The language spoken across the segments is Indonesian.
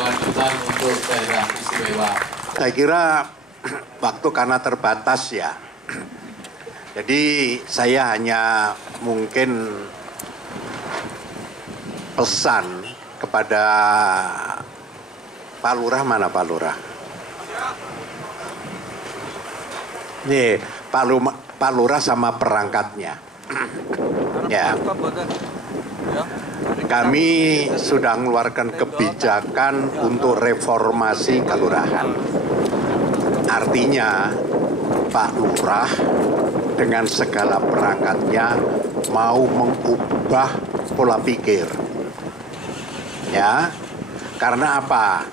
kelanjutan untuk daerah istimewa. Saya kira waktu karena terbatas ya. Jadi saya hanya mungkin pesan kepada Pak Lurah, mana Pak Lurah? Nih, Pak Lurah sama perangkatnya. Ya. Kami sudah mengeluarkan kebijakan untuk reformasi kelurahan. Artinya Pak Lurah dengan segala perangkatnya mau mengubah pola pikir. Ya. Karena apa?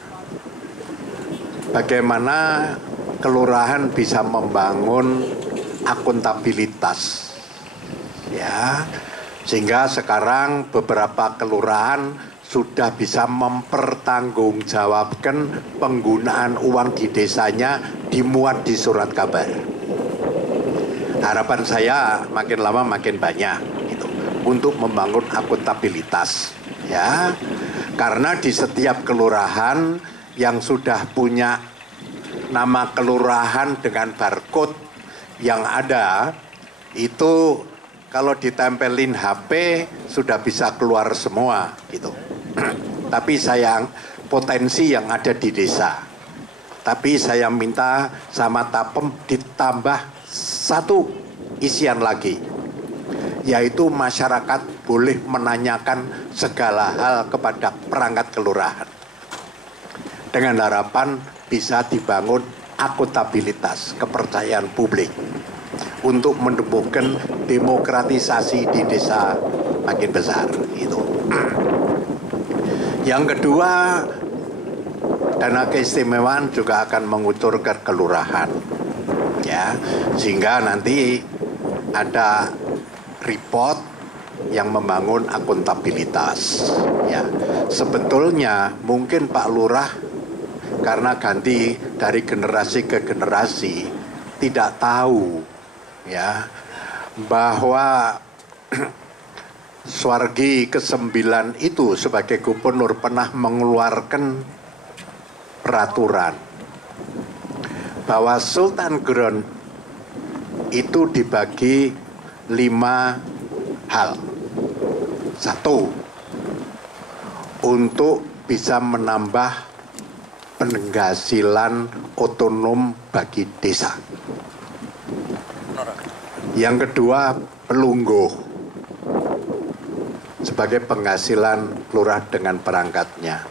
Bagaimana kelurahan bisa membangun akuntabilitas. Ya. Sehingga sekarang beberapa kelurahan sudah bisa mempertanggungjawabkan penggunaan uang di desanya dimuat di surat kabar. Harapan saya makin lama makin banyak gitu, untuk membangun akuntabilitas. Ya, karena di setiap kelurahan yang sudah punya nama kelurahan dengan barcode yang ada itu, kalau ditempelin HP sudah bisa keluar semua gitu. Tapi sayang potensi yang ada di desa. Tapi saya minta sama Tapem ditambah satu isian lagi, yaitu masyarakat boleh menanyakan segala hal kepada perangkat kelurahan. Dengan harapan bisa dibangun akuntabilitas, kepercayaan publik, untuk menumbuhkan demokratisasi di desa makin besar itu. Yang kedua, dana keistimewaan juga akan mengucur ke kelurahan, ya, sehingga nanti ada report yang membangun akuntabilitas. Ya, sebetulnya mungkin Pak Lurah karena ganti dari generasi ke generasi tidak tahu, ya, bahwa Suwargi ke-9 itu sebagai gubernur pernah mengeluarkan peraturan bahwa Sultan Ground itu dibagi 5 hal. Satu, untuk bisa menambah penghasilan otonom bagi desa. Yang kedua, pelungguh sebagai penghasilan lurah dengan perangkatnya.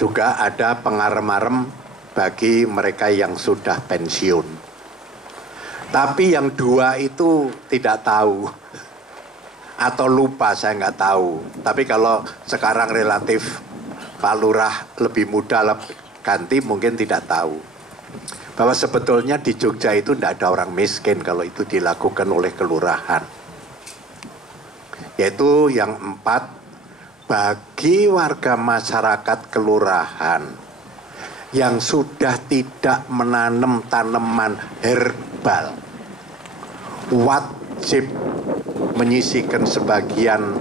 Juga ada pengarem-arem bagi mereka yang sudah pensiun. Tapi yang dua itu tidak tahu atau lupa, saya nggak tahu. Tapi kalau sekarang relatif Pak Lurah lebih muda ganti, mungkin tidak tahu bahwa sebetulnya di Jogja itu tidak ada orang miskin kalau itu dilakukan oleh kelurahan. Yaitu yang 4, bagi warga masyarakat kelurahan yang sudah tidak menanam tanaman herbal, wajib menyisihkan sebagian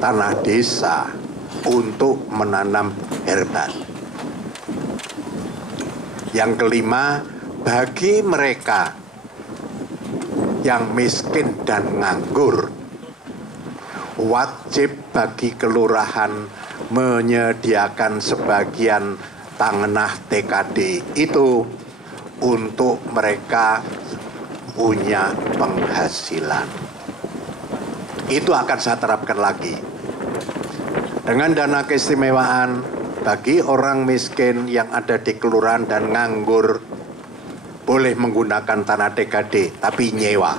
tanah desa untuk menanam herbal. Yang kelima, bagi mereka yang miskin dan nganggur, wajib bagi kelurahan menyediakan sebagian tanah TKD itu untuk mereka punya penghasilan. Itu akan saya terapkan lagi. Dengan dana keistimewaan bagi orang miskin yang ada di kelurahan dan nganggur, boleh menggunakan tanah TKD tapi nyewa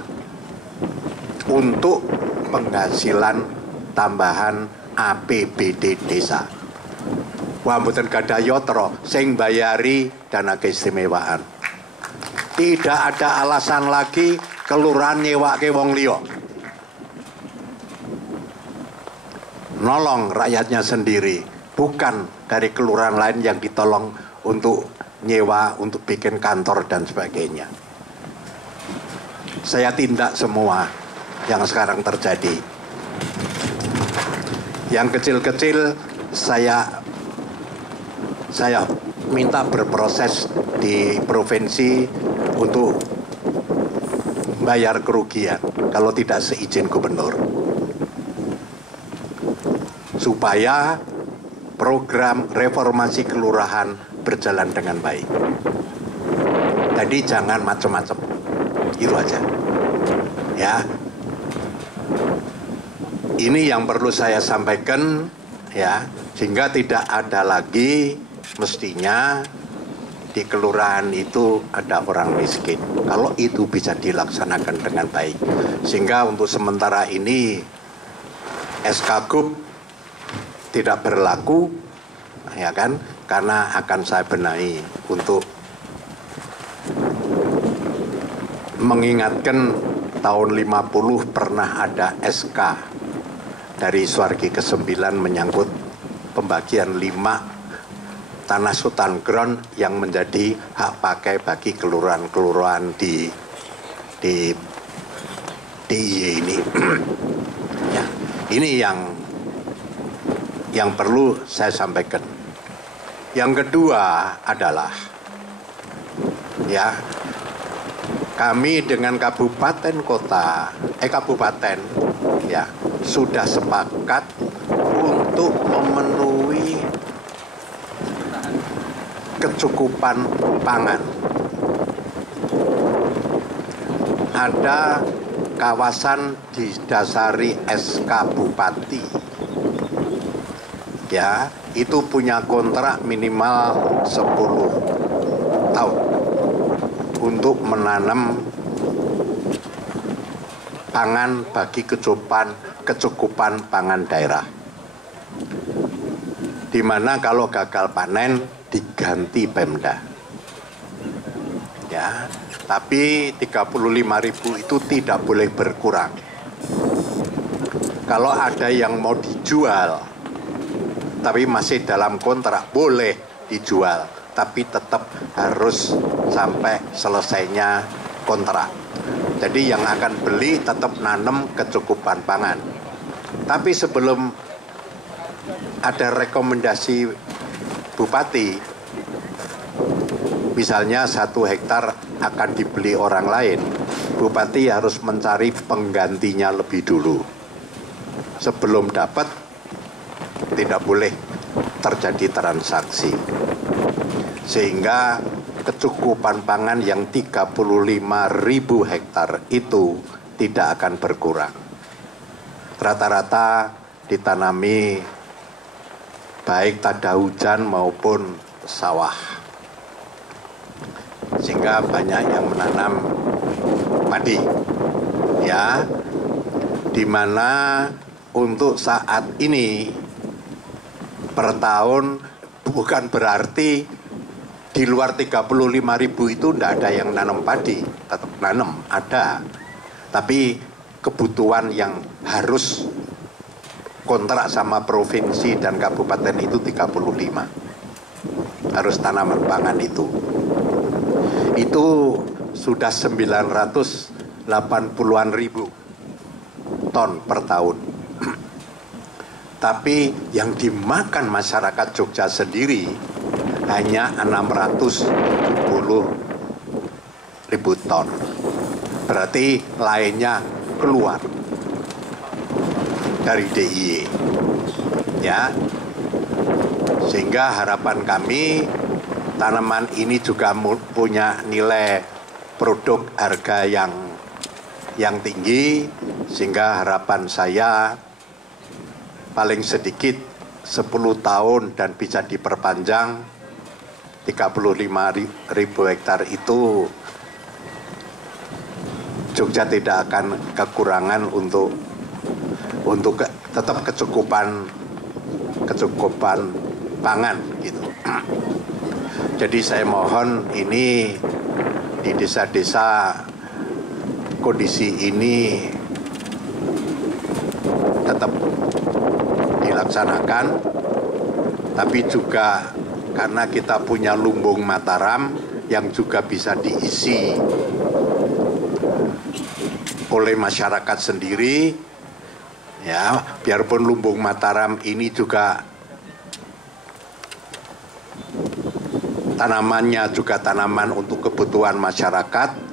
untuk penghasilan tambahan APBD desa. Wah, mboten gadah yatra sing bayari dana keistimewaan. Tidak ada alasan lagi kelurahan nyewake wong liya. Nolong rakyatnya sendiri, bukan dari kelurahan lain yang ditolong untuk nyewa, untuk bikin kantor dan sebagainya. Saya tindak semua yang sekarang terjadi. Yang kecil-kecil saya saya minta berproses di provinsi untuk bayar kerugian kalau tidak seizin gubernur, supaya program reformasi kelurahan berjalan dengan baik. Jadi jangan macam-macam, itu aja ya. Ini yang perlu saya sampaikan ya, sehingga tidak ada lagi mestinya di kelurahan itu ada orang miskin. Kalau itu bisa dilaksanakan dengan baik, sehingga untuk sementara ini SK Gub tidak berlaku, ya kan? Karena akan saya benahi untuk mengingatkan tahun 50 pernah ada SK dari Suwargi ke-9 menyangkut pembagian 5 tanah Sultan Ground yang menjadi hak pakai bagi kelurahan-kelurahan di DIY ini. Ya, ini yang perlu saya sampaikan. Yang kedua adalah ya, kami dengan kabupaten ya sudah sepakat untuk memenuhi kecukupan pangan. Ada kawasan didasari SK Bupati, ya, itu punya kontrak minimal 10 tahun untuk menanam pangan bagi kecukupan pangan daerah, di mana kalau gagal panen diganti Pemda. Ya, tapi 35.000 itu tidak boleh berkurang. Kalau ada yang mau dijual tapi masih dalam kontrak, boleh dijual, tapi tetap harus sampai selesainya kontrak. Jadi yang akan beli tetap nanam kecukupan pangan. Tapi sebelum ada rekomendasi Bupati, misalnya 1 hektar akan dibeli orang lain, Bupati harus mencari penggantinya lebih dulu. Sebelum dapat, tidak boleh terjadi transaksi. Sehingga kecukupan pangan yang 35.000 hektar itu tidak akan berkurang. Rata-rata ditanami baik tada hujan maupun sawah, sehingga banyak yang menanam padi, ya, di mana untuk saat ini per tahun bukan berarti di luar 35.000 itu tidak ada yang nanam padi, tetap nanam ada, tapi kebutuhan yang harus kontrak sama provinsi dan kabupaten itu 35. Harus tanaman pangan itu sudah 980-an ribu ton per tahun. Tapi yang dimakan masyarakat Jogja sendiri hanya 670.000 ton. Berarti lainnya keluar dari DIY, ya. Sehingga harapan kami tanaman ini juga punya nilai produk harga yang tinggi, sehingga harapan saya paling sedikit 10 tahun dan bisa diperpanjang 35.000 hektar itu Jogja tidak akan kekurangan untuk tetap kecukupan pangan gitu. Jadi saya mohon ini di desa-desa kondisi ini tetap dilaksanakan, tapi juga karena kita punya lumbung Mataram yang juga bisa diisi oleh masyarakat sendiri, ya, biarpun lumbung Mataram ini juga tanamannya juga tanaman untuk kebutuhan masyarakat,